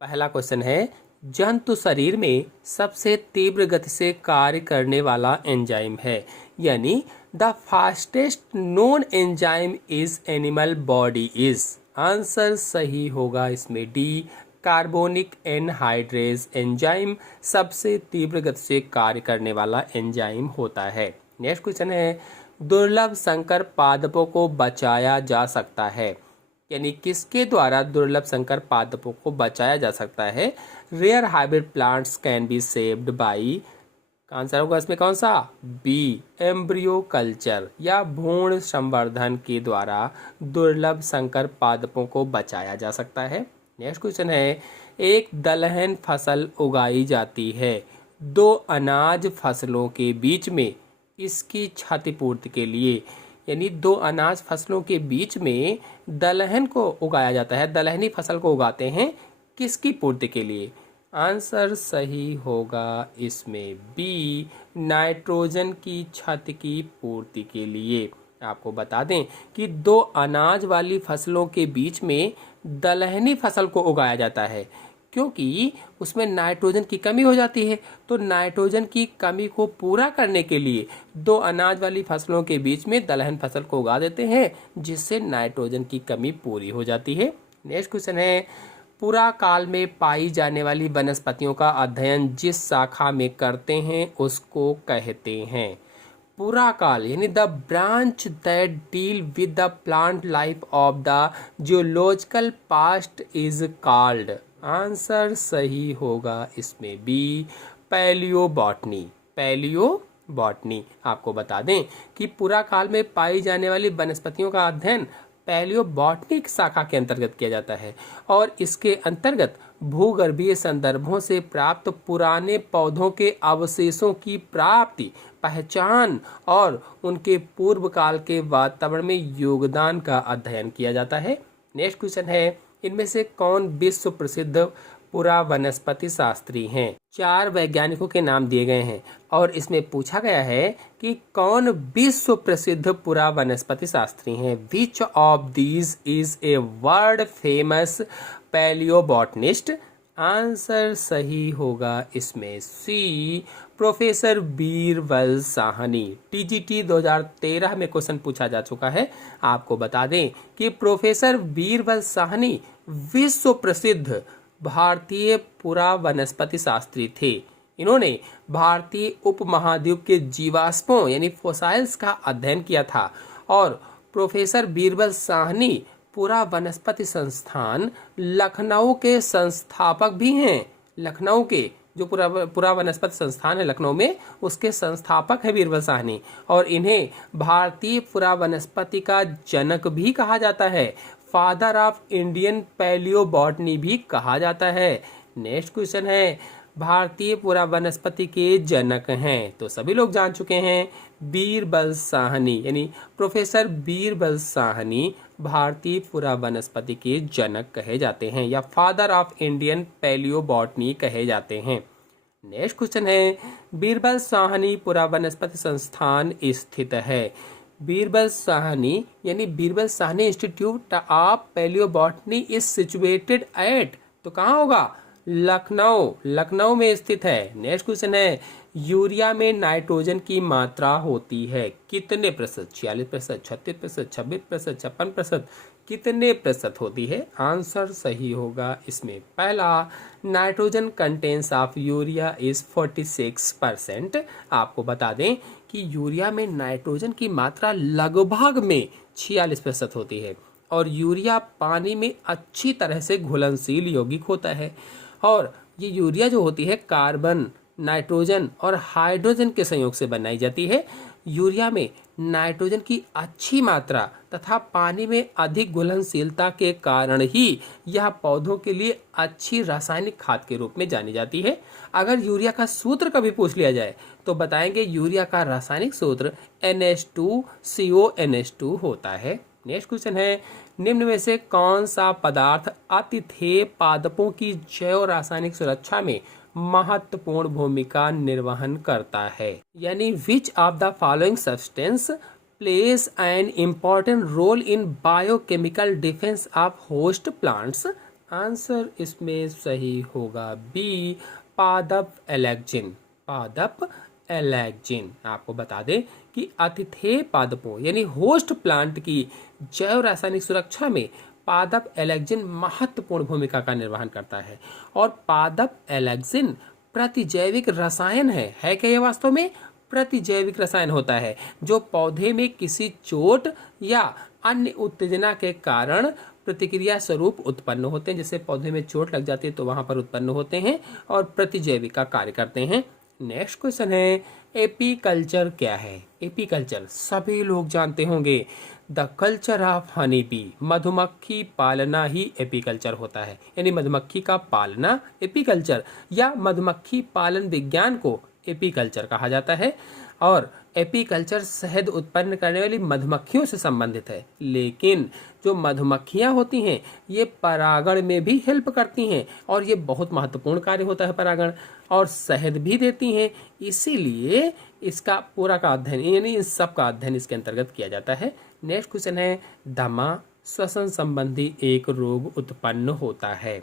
पहला क्वेश्चन है, जंतु शरीर में सबसे तीव्र गति से कार्य करने वाला एंजाइम है, यानी the fastest known enzyme is animal body is. Answer सही होगा इसमें डी, कार्बोनिक एनहाइड्रेज एंजाइम सबसे तीव्र गति से कार्य करने वाला एंजाइम होता है। नेक्स्ट क्वेश्चन है, दुर्लभ संकर पादपों को बचाया जा सकता है, यानी किसके द्वारा दुर्लभ संकर पादपों को बचाया जा सकता है। Rare hybrid plants can be saved by, answer होगा इसमें कौन सा, बी, एम्ब्रियो कल्चर या भ्रूण संवर्धन के द्वारा दुर्लभ संकर पादपों को बचाया जा सकता है। नेक्स्ट क्वेश्चन है, एक दलहन फसल उगाई जाती है, दो अनाज फसलों के बीच में इसकी क्षतिपूर्ति के लिए, यानी दो अनाज फसलों के बीच में दलहन को उगाया जाता है, दलहनी फसल को उगाते हैं किसकी पूर्ति के लिए। आंसर सही होगा इसमें बी, नाइट्रोजन की क्षति की पूर्ति के लिए। आपको बता दें कि दो अनाज वाली फसलों के बीच में दलहनी फसल को उगाया जाता है क्योंकि उसमें नाइट्रोजन की कमी हो जाती है, तो नाइट्रोजन की कमी को पूरा करने के लिए दो अनाज वाली फसलों के बीच में दलहन फसल को उगा देते हैं, जिससे नाइट्रोजन की कमी पूरी हो जाती है। नेक्स्ट क्वेश्चन है, पुरा काल में पाई जाने वाली वनस्पतियों का अध्ययन जिस शाखा में करते हैं उसको कहते हैं। पुरा काल यानी the branch that deal with the plant life of the geological past is called. Answer सही होगा इसमें बी, पैलियोबॉटनी। पैलियोबॉटनी। आपको बता दें कि पुरा काल में पाई जाने वाली वनस्पतियों का अध्ययन पैलियोबॉटनी शाखा के अंतर्गत किया जाता है और इसके अंतर्गत भूगर्भीय संदर्भों से प्राप्त पुराने पौधों के अवशेषों की प्राप्ति, पहचान और उनके पूर्व काल के वातावरण में योगदान का अध्ययन किया जाता है। नेक्स्ट क्वेश्चन है, इनमें से कौन विश्व प्रसिद्ध पुरा वनस्पति शास्त्री हैं। चार वैज्ञानिकों के नाम दिए गए हैं और इसमें पूछा गया है कि कौन विश्व प्रसिद्ध पुरा वनस्पति शास्त्री हैं। Which of these is a world famous palaeobotanist. Answer सही होगा इसमें C, professor Birbal Sahni. TGT 2013 में क्वेश्चन पूछा जा चुका है। आपको बता दें कि प्रोफेसर बीरबल साहनी विश्व प्रसिद्ध भारतीय पुरा वनस्पति शास्त्री थे। इन्होंने भारतीय उपमहाद्वीप के जीवाश्मों यानी फोसाइल्स का अध्ययन किया था और प्रोफेसर बीरबल साहनी पुरा वनस्पति संस्थान लखनऊ के संस्थापक भी हैं। लखनऊ के जो पुरा वनस्पति संस्थान है लखनऊ में, उसके संस्थापक है बीरबल साहनी और इन्हें भारतीय पुरा वनस्पति का जनक भी कहा जाता है, फादर ऑफ इंडियन पैलियोबॉटनी भी कहा जाता है। नेक्स्ट क्वेश्चन है, भारतीय पुरा वनस्पति के जनक हैं तो सभी लोग जान चुके हैं, बीरबल साहनी यानी प्रोफेसर बीरबल साहनी भारतीय पुरा वनस्पति के जनक कहे जाते हैं या फादर ऑफ इंडियन पैलियोबॉटनी कहे जाते हैं। नेक्स्ट क्वेश्चन है, बीरबल साहनी पुरा वनस्पति संस्थान स्थित है। बीरबल साहनी यानी Birbal Sahni institute of palaeobotany is situated at, तो कहाँ होगा, लखनऊ। लखनऊ में स्थित है। नेक्स्ट क्वेश्चन है, यूरिया में नाइट्रोजन की मात्रा होती है कितने प्रतिशत, 46%, 36%, 26%, 56%, कितने प्रतिशत होती है। आंसर सही होगा इसमें पहला, nitrogen contains of urea is 46%। आपको बता दें कि यूरिया में नाइट्रोजन की मात्रा लगभग में 46% होती है और यूरिया पानी में अच्छी तरह से घुलनशील यौगिक होता है और ये यूरिया जो होती है कार्बन, नाइट्रोजन और हाइड्रोजन के संयोग से बनाई जाती है। यूरिया में नाइट्रोजन की अच्छी मात्रा तथा पानी में अधिक घुलनशीलता के कारण ही यह पौधों के लिए अच्छी रासायनिक खाद के रूप में जानी जाती है। अगर यूरिया का सूत्र कभी पूछ लिया जाए तो बताएंगे यूरिया का रासायनिक सूत्र NH2CONH2 होता है। नेक्स्ट क्वेश्चन है, निम्न में से कौन सा पदार्थ आतिथेय पादपों की जैव रासायनिक सुरक्षा में महत्वपूर्ण भूमिका निर्वहन करता है, यानी which of the following substance plays an important role in biochemical defense of host plants। Answer इसमें सही होगा बी, पादप एलेक्जिन। पादप एलेक्जिन। आपको बता दें कि आतिथेय पादपों यानी होस्ट प्लांट की जैव रासायनिक सुरक्षा में पादप एलेक्जिन महत्वपूर्ण भूमिका का निर्वहन करता है। और पादप एलेक्जिन प्रतिजैविक रसायन है क्या ये वास्तव में? प्रतिजैविक रसायन होता है जो पौधे में किसी चोट या अन्य उत्तेजना के कारण प्रतिक्रिया स्वरूप उत्पन्न होते हैं। जैसे पौधे में चोट लग जाती है तो वहां पर उत्पन्न होते हैं और प्रतिजैविक का कार्य करते हैं। नेक्स्ट क्वेश्चन है, एपीकल्चर क्या है? एपीकल्चर सभी लोग जानते होंगे, the culture of honey bee. मधुमक्खी पालना ही एपीकल्चर होता है, यानी मधुमक्खी का पालना एपीकल्चर या मधुमक्खी पालन विज्ञान को एपीकल्चर कहा जाता है। और एपीकल्चर शहद उत्पन्न करने वाली मधुमक्खियों से संबंधित है, लेकिन जो मधुमक्खियां होती हैं ये परागण में भी हेल्प करती हैं और ये बहुत महत्वपूर्ण कार्य होता है परागण, और शहद भी देती हैं। इसीलिए इसका पूरा का अध्ययन यानी इन सब का अध्ययन इसके अंतर्गत किया जाता है। नेक्स्ट क्वेश्चन है, दमा श्वसन संबंधी एक रोग उत्पन्न होता है।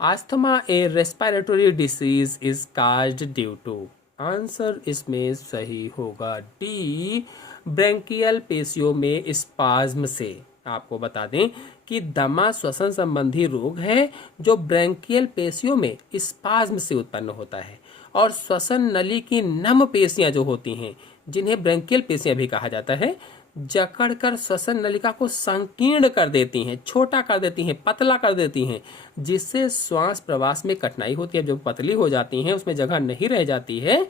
Asthma a respiratory disease is caused due to. Answer इसमें सही होगा डी, ब्रेंकियल पेशियों में स्पाज्म से। आपको बता दें कि दमा श्वसन संबंधी रोग है जो ब्रेंकियल पेशियों में स्पाज्म से उत्पन्न होता है। और श्वसन नली की नम पेशियां जो होती हैं, जिन्हें ब्रेंकियल पेशियां भी कहा जाता है, जकड़कर श्वसन नलिका को संकीर्ण कर देती हैं, छोटा कर देती हैं, पतला कर देती हैं, जिससे श्वास प्रवास में कठिनाई होती है। जब पतली हो जाती हैं, उसमें जगह नहीं रह जाती है,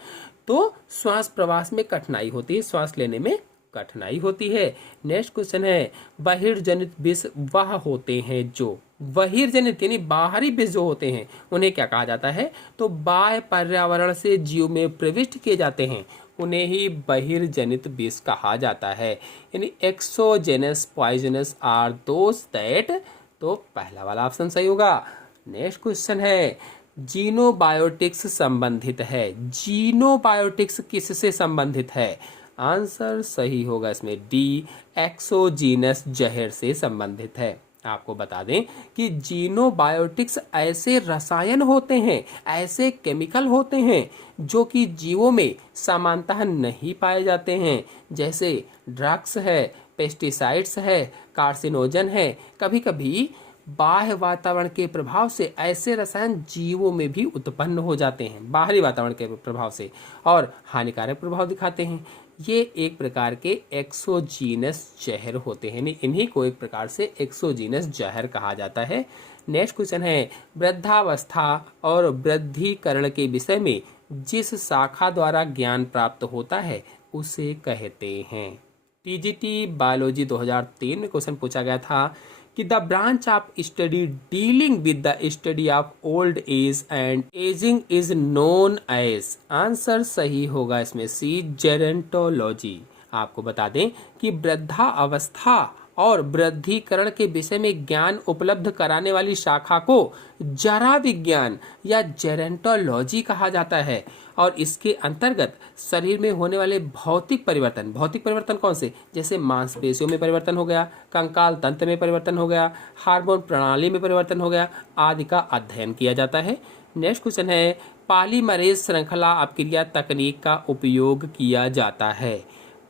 तो श्वास प्रवास में कठिनाई होती है, श्वास लेने में कठिनाई होती है। नेक्स्ट क्वेश्चन है, बहिर्जनित विष वह होते हैं जो, बहिर्जनित यानी बाहरी विष जो होते हैं उन्हें क्या कहा जाता है? तो बाह्य पर्यावरण से जीव में प्रविष्ट किए जाते हैं, उन्हें ही बहिर्जनित विष कहा जाता है। यानी exogenous poisonous are those that, तो पहला वाला ऑप्शन सही होगा। नेक्स्ट क्वेश्चन है, जीनोबायोटिक्स संबंधित है। जीनोबायोटिक्स किससे संबंधित है? आंसर सही होगा इसमें डी, एक्सोजीनस जहर से संबंधित है। आपको बता दें कि जीनोबायोटिक्स ऐसे रसायन होते हैं, ऐसे केमिकल होते हैं जो कि जीवों में समानतः नहीं पाए जाते हैं। जैसे ड्रग्स है, पेस्टिसाइड्स है, कार्सिनोजन है। कभी कभी बाह्य वातावरण के प्रभाव से ऐसे रसायन जीवों में भी उत्पन्न हो जाते हैं, बाहरी वातावरण के प्रभाव से, और हानिकारक प्रभाव दिखाते हैं। ये एक प्रकार के एक्सोजीनस जहर होते हैं, इन्हीं को एक प्रकार से एक्सोजीनस जहर कहा जाता है। नेक्स्ट क्वेश्चन है, वृद्धावस्था और वृद्धिकरण के विषय में जिस शाखा द्वारा ज्ञान प्राप्त होता है उसे कहते हैं। टीजीटी बायोलॉजी 2003 में क्वेश्चन पूछा गया था कि the branch of study dealing with the study of old age and ageing is known as. Answer सही होगा इसमें सी, जेरेंटोलॉजी। आपको बता दें कि वृद्धा अवस्था और वृद्धिकरण के विषय में ज्ञान उपलब्ध कराने वाली शाखा को जरा विज्ञान या जेरेंटोलॉजी कहा जाता है। और इसके अंतर्गत शरीर में होने वाले भौतिक परिवर्तन कौन से? जैसे मांसपेशियों में परिवर्तन हो गया, कंकाल तंत्र में परिवर्तन हो गया, हार्मोन प्रणाली में परिवर्तन हो गया आदि का अध्ययन किया जाता है। नेक्स्ट क्वेश्चन है, पॉलीमरेज श्रृंखला अपक्रिया तकनीक का उपयोग किया जाता है।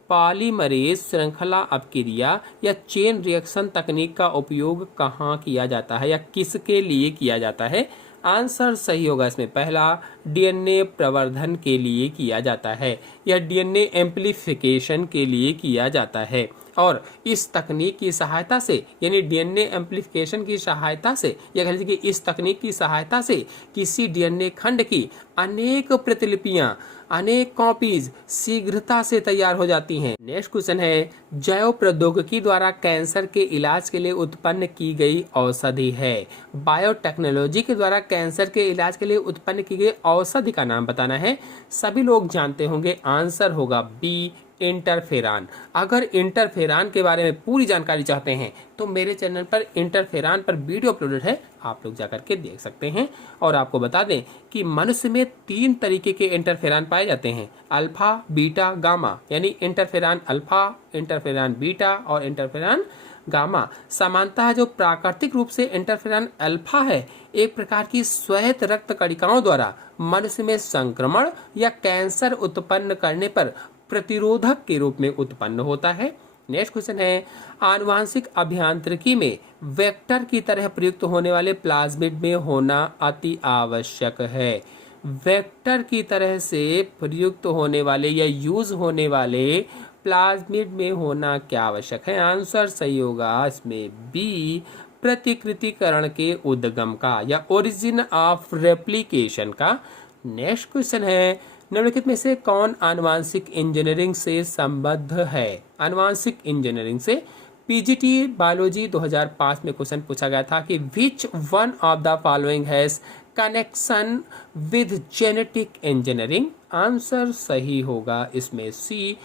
पॉलीमरेज श्रृंखला अपक्रिया या चेन रिएक्शन तकनीक का उपयोग कहाँ किया जाता है या किसके लिए किया जाता है? आंसर सही होगा इसमें पहला, डीएनए प्रवर्धन के लिए किया जाता है या डीएनए एम्प्लीफिकेशन के लिए किया जाता है। और इस तकनीक की सहायता से यानी डीएनए एम्प्लीफिकेशन की सहायता से या कह लीजिए कि इस तकनीक की सहायता से किसी डीएनए खंड की अनेक प्रतिलिपियां, अनेक कॉपीज शीघ्रता से तैयार हो जाती हैं। नेक्स्ट क्वेश्चन है, जैव प्रौद्योगिकी द्वारा कैंसर के इलाज के लिए उत्पन्न की गई औषधि है। बायोटेक्नोलॉजी के द्वारा कैंसर के इलाज के लिए उत्पन्न की गई औषधि का नाम बताना है। सभी लोग जानते होंगे, आंसर होगा बी, इंटरफेरान। अगर इंटरफेरान के बारे में पूरी जानकारी चाहते हैं तो मेरे चैनल पर इंटरफेरान पर वीडियो अपलोडेड है, आप लोग जाकर के देख सकते हैं। और आपको बता दें कि मनुष्य में 3 तरीके के इंटरफेरान पाए जाते हैं, अल्फा, बीटा, गामा, यानी इंटरफेरान अल्फा, इंटरफेरान बीटा और इंटरफेरान गामा सामान्यतः जो प्राकृतिक रूप से इंटरफेरॉन अल्फा है, एक प्रकार की श्वेत रक्त कणिकाओं द्वारा मनुष्य में संक्रमण या कैंसर उत्पन्न करने पर प्रतिरोधक के रूप में उत्पन्न होता है। नेक्स्ट क्वेश्चन है, आनुवांशिक अभियांत्रिकी में वेक्टर की तरह प्रयुक्त होने वाले प्लाज्मिड में होना अति आवश्यक है। वेक्टर की तरह से प्रयुक्त होने वाले या यूज होने वाले प्लाज्मिड में होना क्या आवश्यक है? आंसर सही होगा इसमें बी, प्रतिकृतिकरण के उद्गम का या ओरिजिन ऑफ रेप्लिकेशन का। नेक्स्ट क्वेश्चन है, निम्नलिखित में से कौन आनुवांशिक इंजीनियरिंग से संबद्ध है? आनुवांशिक इंजीनियरिंग से पीजीटी बायोलॉजी 2005 में क्वेश्चन पूछा गया था कि which one of the following has connection with genetic engineering? Answer सही होगा इसमें सी,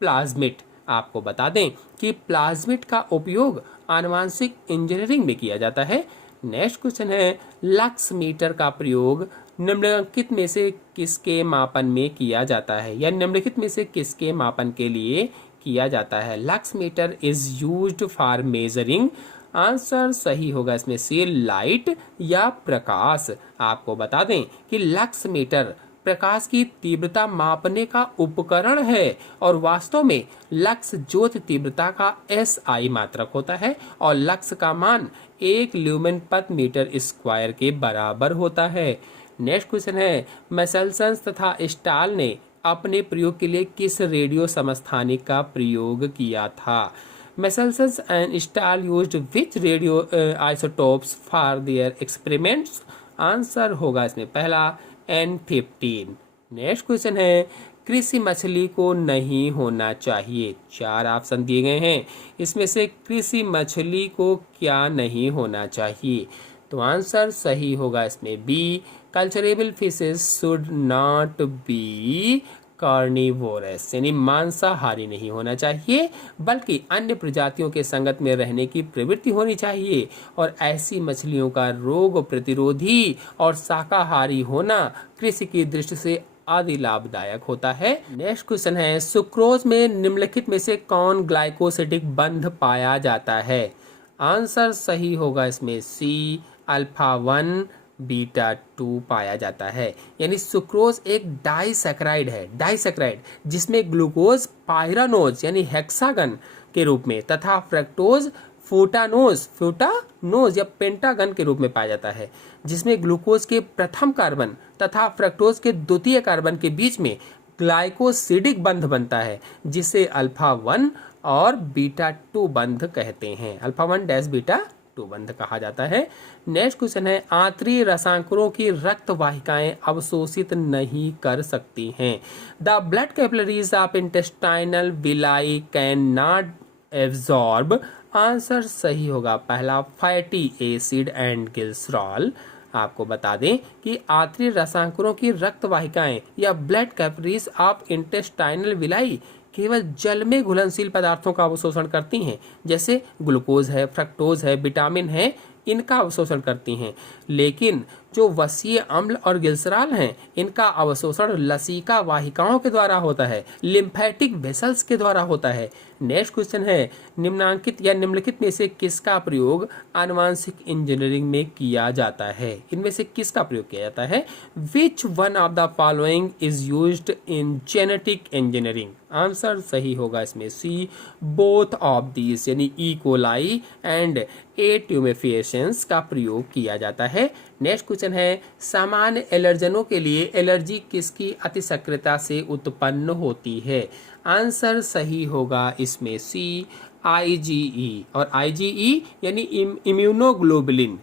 प्लाज्मिड। आपको बता दें कि प्लाज्मिड का उपयोग आनुवांशिक इंजीनियरिंग में किया जाता है। नेक्स्ट क्वेश्चन है, लक्स मीटर का प्रयोग निम्नलिखित में से किसके मापन में किया जाता है या निम्नलिखित में से किसके मापन के लिए किया जाता है? Lux meter is used for measuring. Answer सही होगा इसमें सी, लाइट या प्रकाश। आपको बता दें कि लक्स मीटर प्रकाश की तीव्रता मापने का उपकरण है और वास्तव में लक्स ज्योति तीव्रता का SI मात्रक होता है और लक्स का मान 1 ल्यूमेन प्रति मीटर स्क्वायर के बराबर होता है। नेक्स्ट क्वेश्चन है, मेसेल्सन तथा स्टाल ने अपने प्रयोग के लिए किस रेडियो समस्थानिक का प्रयोग किया था? Meselson and stall used which radio isotopes for their experiments? Answer होगा इसमें पहला N15। नेक्स्ट क्वेश्चन है, कृषि मछली को नहीं होना चाहिए। 4 ऑप्शन दिए गए हैं, इसमें से कृषि मछली को क्या नहीं होना चाहिए? तो आंसर सही होगा इसमें B, culturable fishes should not be carnivorous, यानी मांसाहारी नहीं होना चाहिए बल्कि अन्य प्रजातियों के संगत में रहने की प्रवृत्ति होनी चाहिए और ऐसी मछलियों का रोग प्रतिरोधी और शाकाहारी होना कृषि की दृष्टि से आदि लाभदायक होता है। नेक्स्ट क्वेश्चन है, सुक्रोज में निम्नलिखित में से कौन ग्लाइकोसिडिक बंध पाया जाता है? आंसर सही होगा इसमें सी, अल्फा 1 बीटा 2 पाया जाता है। यानी सुक्रोज एक डाइसैकराइड है, डाइसैकराइड जिसमें ग्लूकोज पायरानोज यानी हेक्सागन के रूप में तथा फ्रक्टोज फ्यूटानोज या पेंटागन के रूप में पाया जाता है, जिसमें ग्लूकोज के प्रथम कार्बन तथा फ्रक्टोज के द्वितीय कार्बन के बीच में ग्लाइकोसिडिक बंध बनता है, जिसे अल्फा 1 और बीटा 2 बंध कहते हैं। अल्फा 1 डैश बीटा 2 बंध कहा जाता है। नेक्स्ट क्वेश्चन है, आंतरिक रसायनकों की रक्त वाहिकाएं अवशोषित नहीं कर सकती हैं। The blood capillaries of intestinal villi can not absorb. Answer सही होगा पहला, फैटी एसिड एंड ग्लिसरॉल। आपको बता दें कि आंतरिक रसायनकों की रक्त वाहिकाएं या blood capillaries of intestinal villi केवल जल में घुलनशील पदार्थों का अवशोषण करती हैं, जैसे ग्लूकोज है, फ्रक्टोज है, विटामिन है, इनका अवशोषण करती हैं। लेकिन जो वसीय अम्ल और ग्लिसरॉल हैं, इनका अवशोषण लसिका वाहिकाओं के द्वारा होता है, लिम्फेटिक वेसल्स के द्वारा होता है। नेक्स्ट क्वेश्चन है, निम्नांकित या निम्नलिखित में से किसका प्रयोग आनुवांशिक इंजीनियरिंग में किया जाता है? इनमें से किसका प्रयोग किया जाता है? Which one of the following is used in genetic engineering? Answer सही होगा इसमें सी, बोथ ऑफ दीज, यानी ई कोलाई एंड ए ट्यूमेफिएशंस का प्रयोग किया जाता है। नेक्स्ट क्वेश्चन है, सामान्य एलर्जनों के लिए एलर्जी किसकी अतिसक्रियता से उत्पन्न होती है? आंसर सही होगा इसमें सी, IgE। और IgE यानी इम्यूनोग्लोबुलिन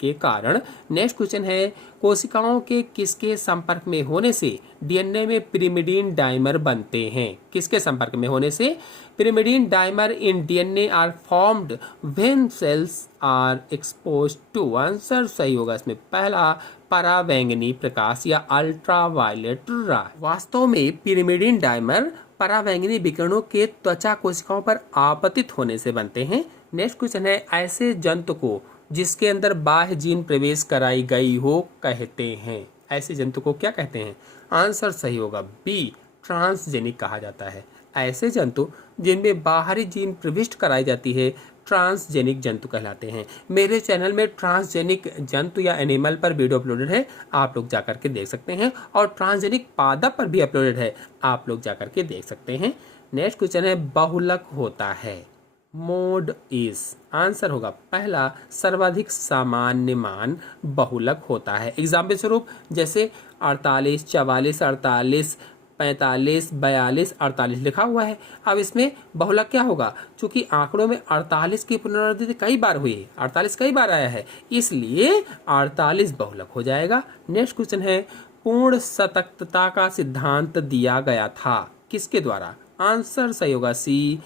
के कारण। नेक्स्ट क्वेश्चन है, कोशिकाओं के किसके संपर्क में होने से DNA में पिरिमिडीन डाइमर बनते हैं? किसके संपर्क में होने से pyrimidine dimer in DNA are formed when cells are exposed to? Answer सही होगा इसमें पहला, पराबैंगनी प्रकाश या अल्ट्रावायलेट रे। वास्तव में पिरिमिडीन डाइमर पराबैंगनी विकिरणों के त्वचा कोशिकाओं पर आपतित होने से बनते हैं। नेक्स्ट क्वेश्चन है, ऐसे जंतु को जिसके अंदर बाह्य जीन प्रवेश कराई गई हो कहते हैं? ऐसे जंतु को क्या कहते हैं? आंसर सही होगा बी, ट्रांसजेनिक कहा जाता है। ऐसे जंतु जिनमें बाहरी जीन प्रविष्ट कराई जाती है ट्रांसजेनिक जंतु कहलाते हैं। मेरे चैनल में ट्रांसजेनिक जंतु या एनिमल पर वीडियो अपलोडेड है, आप लोग जाकर के देख सकते हैं, और ट्रांसजेनिक पादप पर भी अपलोडेड है, आप लोग जाकर के देख सकते हैं। नेक्स्ट क्वेश्चन है, बहुलक होता है, मोड इज, आंसर होगा पहला सर्वाधिक सामान्य मान बहुलक होता है। एग्जाम्पल स्वरूप जैसे 48, 44, 48, 45, 42, 48 लिखा हुआ है। अब इसमें बहुलक क्या होगा, चूंकि आंकड़ों में 48 की पुनरावृत्ति कई बार हुई है, 48 कई बार आया है, इसलिए 48 बहुलक हो जाएगा। नेक्स्ट क्वेश्चन है, पूर्ण सततता का सिद्धांत दिया गया था, किसके द्वारा, आंसर सही होगा सी,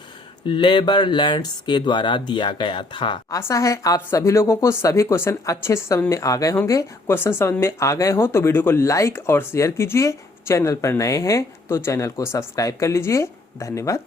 लेबरलैंड्स के द्वारा दिया गया था। आशा है आप सभी लोगों को सभी क्वेश्चन अच्छे से समझ में आ गए होंगे। क्वेश्चन समझ में आ गए हो तो वीडियो को लाइक और शेयर कीजिए। चैनल पर नए हैं तो चैनल को सब्सक्राइब कर लीजिए। धन्यवाद।